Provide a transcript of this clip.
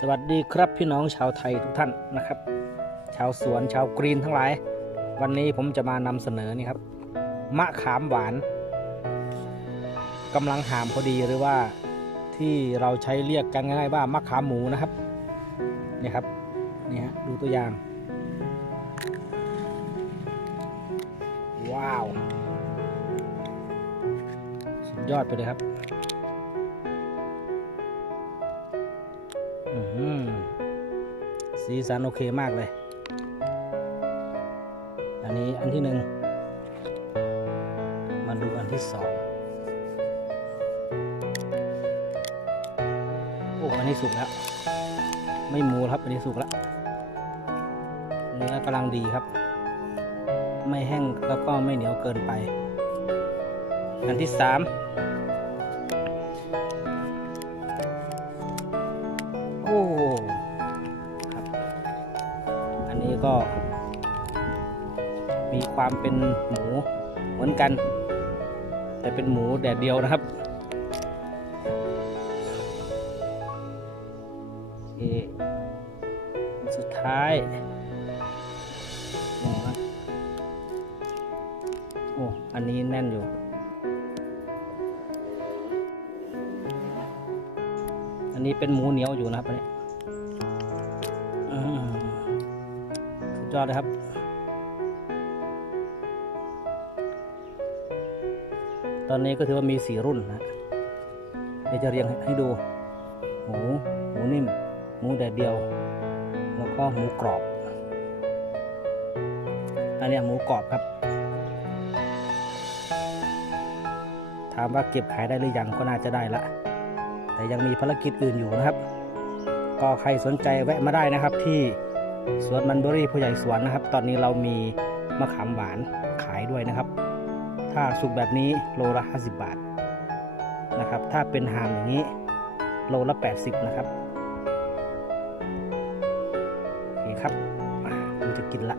สวัสดีครับพี่น้องชาวไทยทุกท่านนะครับ ชาวสวนชาวกรีนทั้งหลาย วันนี้ผมจะมานำเสนอนี่ครับ มะขามหวานกำลังหามพอดีหรือว่าที่เราใช้เรียกกันง่ายๆว่ามะขามหมูนะครับนี่ครับนี่ฮะดูตัวอย่าง ว้าว สุดยอดไปเลยครับ สีสันโอเคมากเลย อันนี้อันที่หนึ่งมาดูอันที่สองโอ้อันนี้สุกแล้ว ไม่มูครับ อันนี้สุกแล้ว เนื้อกำลังดีครับ ไม่แห้งแล้วก็ไม่เหนียวเกินไป อันที่สาม ก็ มีความเป็นหมูเหมือนกัน แต่เป็นหมูแดดเดียวนะครับคสุดท้ายโอ้ อันนี้แน่นอยู่ อันนี้เป็นหมูเหนียวอยู่นะครับอันนี้ ยอดเลยครับตอนนี้ก็ถือว่ามีสี่รุ่นนะเดี๋ยวจะเรียงให้ใหดู หมู หมูนิ่ม หมูแดดเดียว แล้วก็หมูกรอบ อันนี้หมูกรอบครับ ถามว่าเก็บขายได้หรือยังก็น่าจะได้ละ แต่ยังมีภารกิจอื่นอยู่นะครับ ก็ใครสนใจแวะมาได้นะครับที่ สวนมันเบอรี่ผู้ใหญ่สวนนะครับ ตอนนี้เรามีมะขามหวานขายด้วยนะครับ ถ้าสุกแบบนี้โลละ 50 บาทนะครับ ถ้าเป็นหามอย่างนี้โลละ 80 นะครับโอเคครับอะผมจะกินละ